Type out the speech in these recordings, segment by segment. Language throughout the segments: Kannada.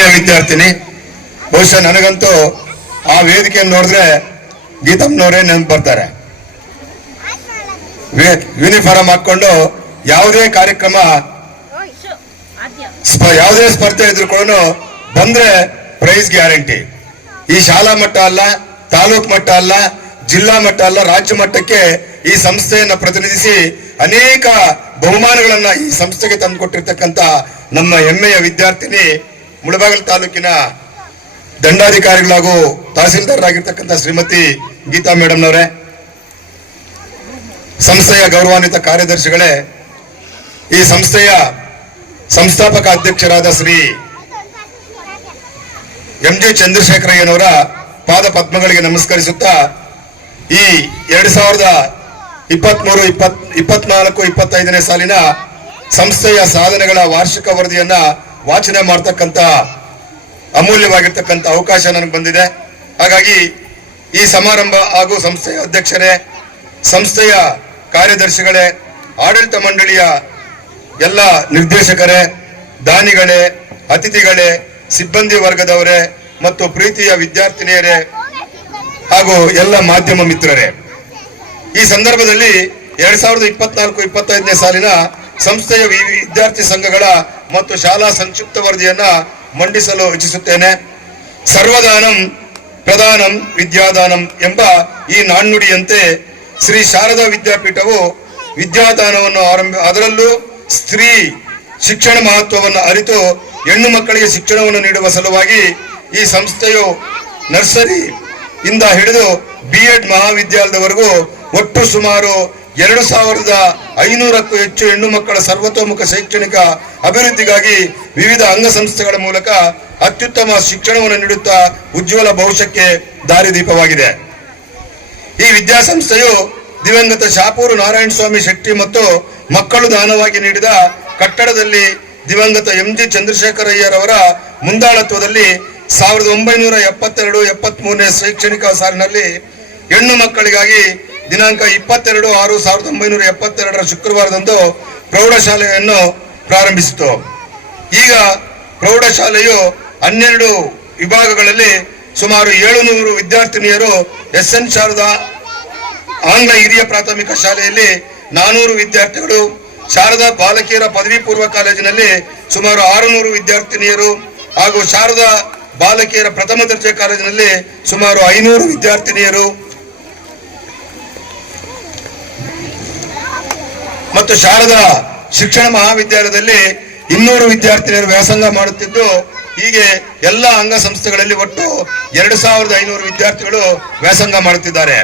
ಹೆಮ್ಮೆಯ ವಿದ್ಯಾರ್ಥಿನಿ. ಬಹುಶಃ ನನಗಂತೂ ಆ ವೇದಿಕೆಯನ್ನು ನೋಡಿದ್ರೆ ಗೀತಮ್ಮನವರೇ ನೆನಪು ಬರ್ತಾರೆ. ಯೂನಿಫಾರ್ಮ್ ಹಾಕೊಂಡು ಯಾವುದೇ ಕಾರ್ಯಕ್ರಮ ಯಾವುದೇ ಸ್ಪರ್ಧೆ ಇದ್ರು ಕೂಡ ಬಂದ್ರೆ ಪ್ರೈಸ್ ಗ್ಯಾರಂಟಿ ಈ ಶಾಲಾ ಮಟ್ಟ ಅಲ್ಲ, ತಾಲೂಕ್ ಮಟ್ಟ ಅಲ್ಲ, ಜಿಲ್ಲಾ ಮಟ್ಟ ಅಲ್ಲ, ರಾಜ್ಯ ಮಟ್ಟಕ್ಕೆ ಈ ಸಂಸ್ಥೆಯನ್ನ ಪ್ರತಿನಿಧಿಸಿ ಅನೇಕ ಬಹುಮಾನಗಳನ್ನ ಈ ಸಂಸ್ಥೆಗೆ ತಂದುಕೊಟ್ಟಿರ್ತಕ್ಕಂತ ನಮ್ಮ ಹೆಮ್ಮೆಯ ವಿದ್ಯಾರ್ಥಿನಿ ಮುಳಬಾಗಲ್ ತಾಲೂಕಿನ ದಂಡಾಧಿಕಾರಿಗಳಾಗೂ ತಹಸೀಲ್ದಾರ್ ಆಗಿರ್ತಕ್ಕಂಥ ಶ್ರೀಮತಿ ಗೀತಾ ಮೇಡಮ್ನವರೇ, ಸಂಸ್ಥೆಯ ಗೌರವಾನ್ವಿತ ಕಾರ್ಯದರ್ಶಿಗಳೇ, ಈ ಸಂಸ್ಥೆಯ ಸಂಸ್ಥಾಪಕ ಅಧ್ಯಕ್ಷರಾದ ಶ್ರೀ ಎಂ ಜಿ ಚಂದ್ರಶೇಖರಯ್ಯನವರ ಪಾದ ಪದ್ಮಗಳಿಗೆ ನಮಸ್ಕರಿಸುತ್ತಾ, ಈ ಎರಡ್ ಸಾವಿರದ ಇಪ್ಪತ್ಮೂರು ಇಪ್ಪತ್ ಇಪ್ಪತ್ನಾಲ್ಕು ಇಪ್ಪತ್ತೈದನೇ ಸಾಲಿನ ಸಂಸ್ಥೆಯ ಸಾಧನೆಗಳ ವಾರ್ಷಿಕ ವರದಿಯನ್ನ ವಾಚನ ಮಾಡ್ತಕ್ಕಂಥ ಅಮೂಲ್ಯವಾಗಿರ್ತಕ್ಕಂಥ ಅವಕಾಶ ನನಗೆ ಬಂದಿದೆ. ಹಾಗಾಗಿ ಈ ಸಮಾರಂಭ ಹಾಗೂ ಸಂಸ್ಥೆಯ ಅಧ್ಯಕ್ಷರೇ, ಸಂಸ್ಥೆಯ ಕಾರ್ಯದರ್ಶಿಗಳೇ, ಆಡಳಿತ ಮಂಡಳಿಯ ಎಲ್ಲ ನಿರ್ದೇಶಕರೇ, ದಾನಿಗಳೇ, ಅತಿಥಿಗಳೇ, ಸಿಬ್ಬಂದಿ ವರ್ಗದವರೇ ಮತ್ತು ಪ್ರೀತಿಯ ವಿದ್ಯಾರ್ಥಿನಿಯರೇ ಹಾಗೂ ಎಲ್ಲ ಮಾಧ್ಯಮ ಮಿತ್ರರೇ. ಈ ಸಂದರ್ಭದಲ್ಲಿ ಎರಡ್ ಸಾವಿರದ ಇಪ್ಪತ್ನಾಲ್ಕು, ಇಪ್ಪತ್ತೈದನೇ ಸಾಲಿನ ಸಂಸ್ಥೆಯ ವಿದ್ಯಾರ್ಥಿ ಸಂಘಗಳ ಮತ್ತು ಶಾಲಾ ಸಂಕ್ಷಿಪ್ತ ವರದಿಯನ್ನ ಮಂಡಿಸಲು ಇಚ್ಛಿಸುತ್ತೇನೆ. ಸರ್ವದಾನಂ ಪ್ರಧಾನಂ ವಿದ್ಯಾದಾನಂ ಎಂಬ ಈ ನಾಣ್ಣುಡಿಯಂತೆ ಶ್ರೀ ಶಾರದಾ ವಿದ್ಯಾಪೀಠವು ವಿದ್ಯಾದಾನವನ್ನು ಆರಂಭ, ಅದರಲ್ಲೂ ಸ್ತ್ರೀ ಶಿಕ್ಷಣ ಮಹತ್ವವನ್ನು ಅರಿತು ಹೆಣ್ಣು ಮಕ್ಕಳಿಗೆ ಶಿಕ್ಷಣವನ್ನು ನೀಡುವ ಸಲುವಾಗಿ ಈ ಸಂಸ್ಥೆಯು ನರ್ಸರಿ ಇಂದ ಹಿಡಿದು ಬಿ ಎಡ್ ಮಹಾವಿದ್ಯಾಲಯದವರೆಗೂ ಒಟ್ಟು ಸುಮಾರು ಎರಡು ಸಾವಿರದ ಐನೂರಕ್ಕೂ ಹೆಚ್ಚು ಹೆಣ್ಣು ಮಕ್ಕಳ ಸರ್ವತೋಮುಖ ಶೈಕ್ಷಣಿಕ ಅಭಿವೃದ್ಧಿಗಾಗಿ ವಿವಿಧ ಅಂಗಸಂಸ್ಥೆಗಳ ಮೂಲಕ ಅತ್ಯುತ್ತಮ ಶಿಕ್ಷಣವನ್ನು ನೀಡುತ್ತಾ ಉಜ್ವಲ ಭವಿಷ್ಯಕ್ಕೆ ದಾರಿದೀಪವಾಗಿದೆ. ಈ ವಿದ್ಯಾಸಂಸ್ಥೆಯು ದಿವಂಗತ ಶಾಪೂರು ನಾರಾಯಣ ಸ್ವಾಮಿ ಶೆಟ್ಟಿ ಮತ್ತು ಮಕ್ಕಳು ದಾನವಾಗಿ ನೀಡಿದ ಕಟ್ಟಡದಲ್ಲಿ ದಿವಂಗತ ಎಂ ಜಿ ಚಂದ್ರಶೇಖರಯ್ಯರವರ ಮುಂದಾಳತ್ವದಲ್ಲಿ ಸಾವಿರದ ಒಂಬೈನೂರ ಎಪ್ಪತ್ತೆರಡು ಎಪ್ಪತ್ತ್ ಮೂರನೇ ಶೈಕ್ಷಣಿಕ ಸಾಲಿನಲ್ಲಿ ಹೆಣ್ಣು ಮಕ್ಕಳಿಗಾಗಿ ದಿನಾಂಕ ಇಪ್ಪತ್ತೆರಡು ಆರು ಸಾವಿರದ ಒಂಬೈನೂರ ಎಪ್ಪತ್ತೆರಡರ ಶುಕ್ರವಾರದಂದು ಪ್ರೌಢಶಾಲೆಯನ್ನು ಪ್ರಾರಂಭಿಸಿತು. ಈಗ ಪ್ರೌಢಶಾಲೆಯು ಹನ್ನೆರಡು ವಿಭಾಗಗಳಲ್ಲಿ ಸುಮಾರು ಏಳುನೂರು ವಿದ್ಯಾರ್ಥಿನಿಯರು ಎಸ್ ಎನ್ ಶಾರದಾ ಆಂಗ್ಲ ಹಿರಿಯ ಪ್ರಾಥಮಿಕ ಶಾಲೆಯಲ್ಲಿ ನಾನೂರು ವಿದ್ಯಾರ್ಥಿಗಳು, ಶಾರದಾ ಬಾಲಕಿಯರ ಪದವಿ ಪೂರ್ವ ಕಾಲೇಜಿನಲ್ಲಿ ಸುಮಾರು ಆರುನೂರು ವಿದ್ಯಾರ್ಥಿನಿಯರು ಹಾಗೂ ಶಾರದಾ ಬಾಲಕಿಯರ ಪ್ರಥಮ ದರ್ಜೆ ಕಾಲೇಜಿನಲ್ಲಿ ಸುಮಾರು ಐನೂರು ವಿದ್ಯಾರ್ಥಿನಿಯರು ಮತ್ತು ಶಾರದಾ ಶಿಕ್ಷಣ ಮಹಾವಿದ್ಯಾಲಯದಲ್ಲಿ ಇನ್ನೂರು ವಿದ್ಯಾರ್ಥಿನಿಯರು ವ್ಯಾಸಂಗ ಮಾಡುತ್ತಿದ್ದು, ಹೀಗೆ ಎಲ್ಲ ಅಂಗಸಂಸ್ಥೆಗಳಲ್ಲಿ ಒಟ್ಟು ಎರಡು ಸಾವಿರದ ಐನೂರು ವಿದ್ಯಾರ್ಥಿಗಳು ವ್ಯಾಸಂಗ ಮಾಡುತ್ತಿದ್ದಾರೆ.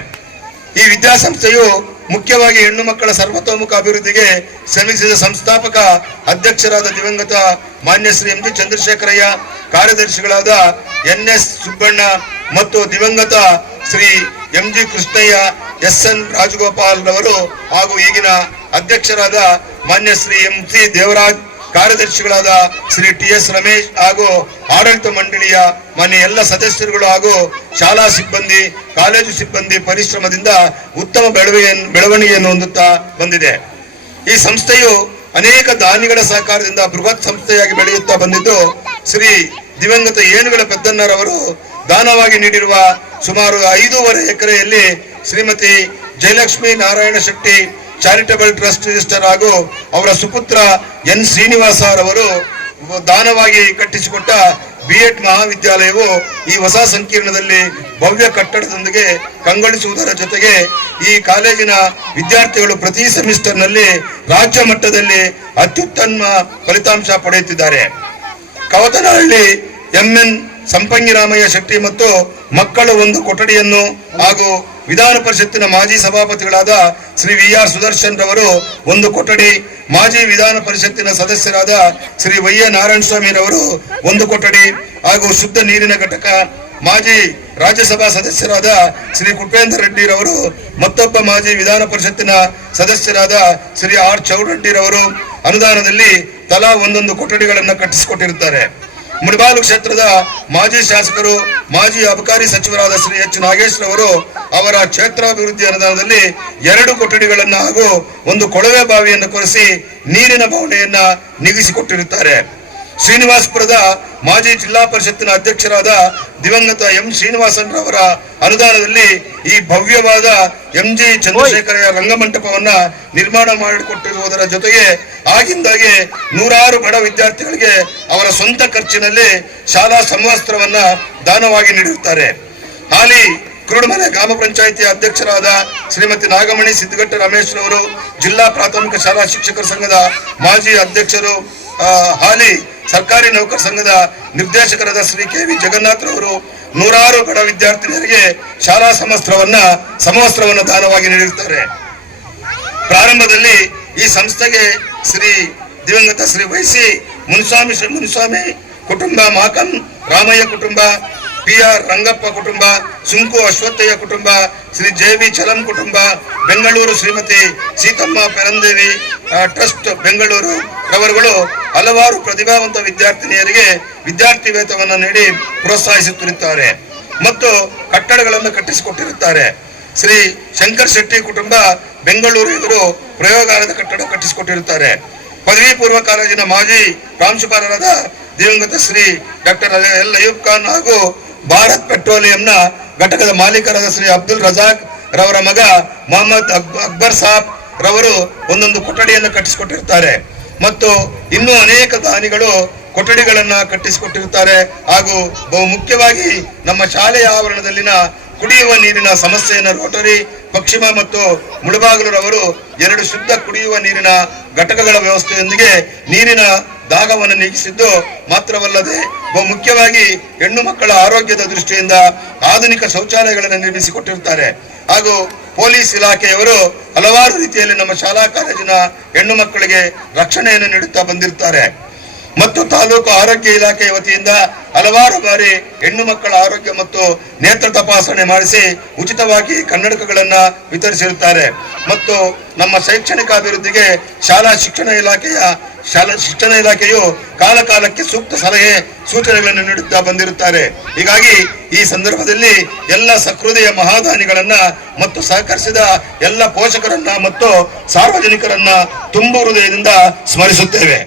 ಈ ವಿದ್ಯಾಸಂಸ್ಥೆಯು ಮುಖ್ಯವಾಗಿ ಹೆಣ್ಣು ಮಕ್ಕಳ ಸರ್ವತೋಮುಖ ಅಭಿವೃದ್ಧಿಗೆ ಶ್ರಮಿಸಿದ ಸಂಸ್ಥಾಪಕ ಅಧ್ಯಕ್ಷರಾದ ದಿವಂಗತ ಮಾನ್ಯ ಶ್ರೀ ಎಂ ಜಿ ಚಂದ್ರಶೇಖರಯ್ಯ, ಕಾರ್ಯದರ್ಶಿಗಳಾದ ಎನ್ ಎಸ್ ಸುಬ್ಬಣ್ಣ ಮತ್ತು ದಿವಂಗತ Shri M G Krishnaiah, S N Rajagopal ರವರು ಹಾಗೂ ಈಗಿನ ಅಧ್ಯಕ್ಷರಾದ ಮಾನ್ಯ ಶ್ರೀ ಎಂ ಸಿ ದೇವರಾಜ್, ಕಾರ್ಯದರ್ಶಿಗಳಾದ ಶ್ರೀ ಟಿ ಎಸ್ ರಮೇಶ್ ಹಾಗೂ ಆಡಳಿತ ಮಂಡಳಿಯ ಮಾನ್ಯ ಎಲ್ಲ ಸದಸ್ಯರುಗಳು ಹಾಗೂ ಶಾಲಾ ಸಿಬ್ಬಂದಿ, ಕಾಲೇಜು ಸಿಬ್ಬಂದಿ ಪರಿಶ್ರಮದಿಂದ ಉತ್ತಮ ಬೆಳವಣಿಗೆಯನ್ನು ಬೆಳವಣಿಗೆಯನ್ನು ಹೊಂದುತ್ತಾ ಬಂದಿದೆ. ಈ ಸಂಸ್ಥೆಯು ಅನೇಕ ದಾನಿಗಳ ಸಹಕಾರದಿಂದ ಬೃಹತ್ ಸಂಸ್ಥೆಯಾಗಿ ಬೆಳೆಯುತ್ತಾ ಬಂದಿದ್ದು, ಶ್ರೀ ದಿವಂಗತ ಏನುಗಳ ಪೆದ್ದನ್ನರವರು ದಾನವಾಗಿ ನೀಡಿರುವ ಸುಮಾರು ಐದೂವರೆ ಎಕರೆಯಲ್ಲಿ Shrimati Jayalakshmi Narayana Shetty charitable trust register ಹಾಗೂ ಅವರ ಸುಪುತ್ರ ಎನ್ ಶ್ರೀನಿವಾಸ ಶ್ರೀನಿವಾಸರವರು ದಾನವಾಗಿ ಕಟ್ಟಿಸಿಕೊಟ್ಟ ಬಿ ಎಡ್ ಮಹಾವಿದ್ಯಾಲಯವು ಈ ಹೊಸ ಸಂಕೀರ್ಣದಲ್ಲಿ ಭವ್ಯ ಕಟ್ಟಡದೊಂದಿಗೆ ಕಂಗೊಳಿಸುವುದರ ಜೊತೆಗೆ ಈ ಕಾಲೇಜಿನ ವಿದ್ಯಾರ್ಥಿಗಳು ಪ್ರತಿ ಸೆಮಿಸ್ಟರ್ನಲ್ಲಿ ರಾಜ್ಯ ಮಟ್ಟದಲ್ಲಿ ಅತ್ಯುತ್ತಮ ಫಲಿತಾಂಶ ಪಡೆಯುತ್ತಿದ್ದಾರೆ. ಕವತನಹಳ್ಳಿ ಎಂಎನ್ ಸಂಪಂಗಿರಾಮಯ್ಯ ಶೆಟ್ಟಿ ಮತ್ತು ಮಕ್ಕಳ ಒಂದು ಕೊಠಡಿಯನ್ನು ಹಾಗೂ ವಿಧಾನ ಪರಿಷತ್ತಿನ ಮಾಜಿ ಸಭಾಪತಿಗಳಾದ ಶ್ರೀ ವಿ ಆರ್ ಸುದರ್ಶನ್ ರವರು ಒಂದು ಕೊಠಡಿ, ಮಾಜಿ ವಿಧಾನ ಪರಿಷತ್ತಿನ ಸದಸ್ಯರಾದ ಶ್ರೀ ವೈ ಎ ನಾರಾಯಣ ಸ್ವಾಮಿ ರವರು ಒಂದು ಕೊಠಡಿ ಹಾಗೂ ಶುದ್ಧ ನೀರಿನ ಘಟಕ, ಮಾಜಿ ರಾಜ್ಯಸಭಾ ಸದಸ್ಯರಾದ ಶ್ರೀ ಕುಪೇಂದ್ರ ರೆಡ್ಡಿರವರು ಮತ್ತೊಬ್ಬ ಮಾಜಿ ವಿಧಾನ ಪರಿಷತ್ತಿನ ಸದಸ್ಯರಾದ ಶ್ರೀ ಆರ್ ಚೌಡರೆಡ್ಡಿರವರು ಅನುದಾನದಲ್ಲಿ ತಲಾ ಒಂದೊಂದು ಕೊಠಡಿಗಳನ್ನು ಕಟ್ಟಿಸಿಕೊಟ್ಟಿರುತ್ತಾರೆ. ಮುಳಬಾಲು ಕ್ಷೇತ್ರದ ಮಾಜಿ ಶಾಸಕರು, ಮಾಜಿ ಅಬಕಾರಿ ಸಚಿವರಾದ ಶ್ರೀ ಎಚ್ ನಾಗೇಶ್ ಅವರು ಅವರ ಕ್ಷೇತ್ರಾಭಿವೃದ್ಧಿ ಅನುದಾನದಲ್ಲಿ ಎರಡು ಕೊಠಡಿಗಳನ್ನು ಹಾಗೂ ಒಂದು ಕೊಳವೆ ಬಾವಿಯನ್ನು ಕೊರೆಸಿ ನೀರಿನ ಬವಣೆಯನ್ನ ನೀಗಿಸಿಕೊಟ್ಟಿರುತ್ತಾರೆ. ಶ್ರೀನಿವಾಸಪುರದ ಮಾಜಿ ಜಿಲ್ಲಾ ಪರಿಷತ್ತಿನ ಅಧ್ಯಕ್ಷರಾದ ದಿವಂಗತ ಎಂ ಶ್ರೀನಿವಾಸನ್ ರವರ ಅನುದಾನದಲ್ಲಿ ಈ ಭವ್ಯವಾದ ಎಂ ಜಿ ಚಂದ್ರಶೇಖರ ರಂಗಮಂಟಪವನ್ನ ನಿರ್ಮಾಣ ಮಾಡಿಕೊಟ್ಟಿರುವುದರ ಜೊತೆಗೆ ಆಗಿಂದಾಗೆ ನೂರಾರು ಬಡ ವಿದ್ಯಾರ್ಥಿಗಳಿಗೆ ಅವರ ಸ್ವಂತ ಖರ್ಚಿನಲ್ಲಿ ಶಾಲಾ ಸಮವಸ್ತ್ರವನ್ನ ದಾನವಾಗಿ ನೀಡಿರುತ್ತಾರೆ. ಹಾಲಿ ಕುರುಡುಮನೆ ಗ್ರಾಮ ಪಂಚಾಯಿತಿ ಅಧ್ಯಕ್ಷರಾದ ಶ್ರೀಮತಿ ನಾಗಮಣಿ ಸಿದ್ದಗಟ್ಟ ರಮೇಶ್ ಅವರು ಜಿಲ್ಲಾ ಪ್ರಾಥಮಿಕ ಶಾಲಾ ಶಿಕ್ಷಕರ ಸಂಘದ ಮಾಜಿ ಅಧ್ಯಕ್ಷರು ಹಾಲಿ ಸರ್ಕಾರಿ ನೌಕರ ಸಂಘದ ನಿರ್ದೇಶಕರಾದ ಶ್ರೀ ಕೆ ವಿ ಜಗನ್ನಾಥ್ ರವರು ನೂರಾರು ಬಡ ವಿದ್ಯಾರ್ಥಿನಿಯರಿಗೆ ಶಾಲಾ ಸಮಸ್ತ್ರವನ್ನ, ಸಮವಸ್ತ್ರವನ್ನು ದಾನವಾಗಿ ನೀಡಿರುತ್ತಾರೆ. ಪ್ರಾರಂಭದಲ್ಲಿ ಈ ಸಂಸ್ಥೆಗೆ ಶ್ರೀ ದಿವಂಗತ ಶ್ರೀ ವಹಿಸಿ ಮುನ್ಸ್ವಾಮಿ, ಶ್ರೀ ಮುನ್ಸ್ವಾಮಿ ಕುಟುಂಬ ಮಾಕನ್, ರಾಮಯ್ಯ ಕುಟುಂಬ ಪಿ ಆರ್ ರಂಗಪ್ಪ ಕುಟುಂಬ, ಸುಂಕು ಅಶ್ವತ್ಥಯ್ಯ ಕುಟುಂಬ, ಶ್ರೀ ಜೆ ವಿ ಚಲಂ ಕುಟುಂಬ, ಬೆಂಗಳೂರು ಶ್ರೀಮತಿ ಸೀತಮ್ಮ ಪೆರಂದೇವಿ ಟ್ರಸ್ಟ್ ಬೆಂಗಳೂರು ರವರುಗಳು ಹಲವಾರು ಪ್ರತಿಭಾವಂತ ವಿದ್ಯಾರ್ಥಿನಿಯರಿಗೆ ವಿದ್ಯಾರ್ಥಿ ವೇತವನ್ನು ನೀಡಿ ಪ್ರೋತ್ಸಾಹಿಸುತ್ತಿರುತ್ತಾರೆ ಮತ್ತು ಕಟ್ಟಡಗಳನ್ನು ಕಟ್ಟಿಸಿಕೊಟ್ಟಿರುತ್ತಾರೆ. ಶ್ರೀ ಶಂಕರ್ ಶೆಟ್ಟಿ ಕುಟುಂಬ ಬೆಂಗಳೂರು ಎದುರು ಪ್ರಯೋಗಾಲಯದ ಕಟ್ಟಡ ಕಟ್ಟಿಸಿಕೊಟ್ಟಿರುತ್ತಾರೆ. ಪದವಿ ಪೂರ್ವ ಕಾಲೇಜಿನ ಮಾಜಿ ಪ್ರಾಂಶುಪಾಲರಾದ ದಿವಂಗತ ಶ್ರೀ ಡಾಕ್ಟರ್ ಎಲ್ ಅಯ್ಯೂಬ್ ಖಾನ್ ಹಾಗೂ ಭಾರತ್ ಪೆಟ್ರೋಲಿಯಂನ ಘಟಕದ ಮಾಲೀಕರಾದ ಶ್ರೀ ಅಬ್ದುಲ್ ರಜಾಕ್ ರವರ ಮಗ ಮೊಹಮ್ಮದ್ ಅಕ್- ಅಕ್ಬರ್ ಸಾಬ್ ರವರು ಒಂದೊಂದು ಕೊಠಡಿಯನ್ನು ಕಟ್ಟಿಸಿಕೊಟ್ಟಿರ್ತಾರೆ. ಮತ್ತು ಇನ್ನೂ ಅನೇಕ ದಾನಿಗಳು ಕೊಠಡಿಗಳನ್ನ ಕಟ್ಟಿಸಿಕೊಟ್ಟಿರುತ್ತಾರೆ ಹಾಗೂ ಬಹು ಮುಖ್ಯವಾಗಿ ನಮ್ಮ ಶಾಲೆಯ ಆವರಣದಲ್ಲಿನ ಕುಡಿಯುವ ನೀರಿನ ಸಮಸ್ಯೆಯನ್ನು ರೋಟರಿ, ಪಶ್ಚಿಮ ಮತ್ತು ಮುಳುಬಾಗಲರವರು ಎರಡು ಶುದ್ಧ ಕುಡಿಯುವ ನೀರಿನ ಘಟಕಗಳ ವ್ಯವಸ್ಥೆಯೊಂದಿಗೆ ನೀರಿನ ದಾಗವನ್ನು ನೀಗಿಸಿದ್ದು ಮಾತ್ರವಲ್ಲದೆ ಮುಖ್ಯವಾಗಿ ಹೆಣ್ಣು ಮಕ್ಕಳ ಆರೋಗ್ಯದ ದೃಷ್ಟಿಯಿಂದ ಆಧುನಿಕ ಶೌಚಾಲಯಗಳನ್ನು ನಿರ್ಮಿಸಿಕೊಟ್ಟಿರುತ್ತಾರೆ ಹಾಗೂ ಪೊಲೀಸ್ ಇಲಾಖೆಯವರು ಹಲವಾರು ರೀತಿಯಲ್ಲಿ ನಮ್ಮ ಶಾಲಾ ಕಾಲೇಜಿನ ಹೆಣ್ಣು ಮಕ್ಕಳಿಗೆ ರಕ್ಷಣೆಯನ್ನು ನೀಡುತ್ತಾ ಬಂದಿರುತ್ತಾರೆ ಮತ್ತು ತಾಲೂಕು ಆರೋಗ್ಯ ಇಲಾಖೆಯ ವತಿಯಿಂದ ಹಲವಾರು ಬಾರಿ ಹೆಣ್ಣು ಮಕ್ಕಳ ಆರೋಗ್ಯ ಮತ್ತು ನೇತ್ರ ತಪಾಸಣೆ ಮಾಡಿಸಿ ಉಚಿತವಾಗಿ ಕನ್ನಡಕಗಳನ್ನ ವಿತರಿಸಿರುತ್ತಾರೆ. ಮತ್ತು ನಮ್ಮ ಶೈಕ್ಷಣಿಕ ಅಭಿವೃದ್ಧಿಗೆ ಶಾಲಾ ಶಿಕ್ಷಣ ಇಲಾಖೆಯ ಶಾಲಾ ಶಿಕ್ಷಣ ಇಲಾಖೆಯು ಕಾಲಕಾಲಕ್ಕೆ ಸೂಕ್ತ ಸಲಹೆ ಸೂಚನೆಗಳನ್ನು ನೀಡುತ್ತಾ ಬಂದಿರುತ್ತಾರೆ. ಹೀಗಾಗಿ ಈ ಸಂದರ್ಭದಲ್ಲಿ ಎಲ್ಲ ಸಕೃದಯ ಮಹಾದಾನಿಗಳನ್ನ ಮತ್ತು ಸಹಕರಿಸಿದ ಎಲ್ಲ ಪೋಷಕರನ್ನ ಮತ್ತು ಸಾರ್ವಜನಿಕರನ್ನ ತುಂಬು ಹೃದಯದಿಂದ ಸ್ಮರಿಸುತ್ತೇವೆ.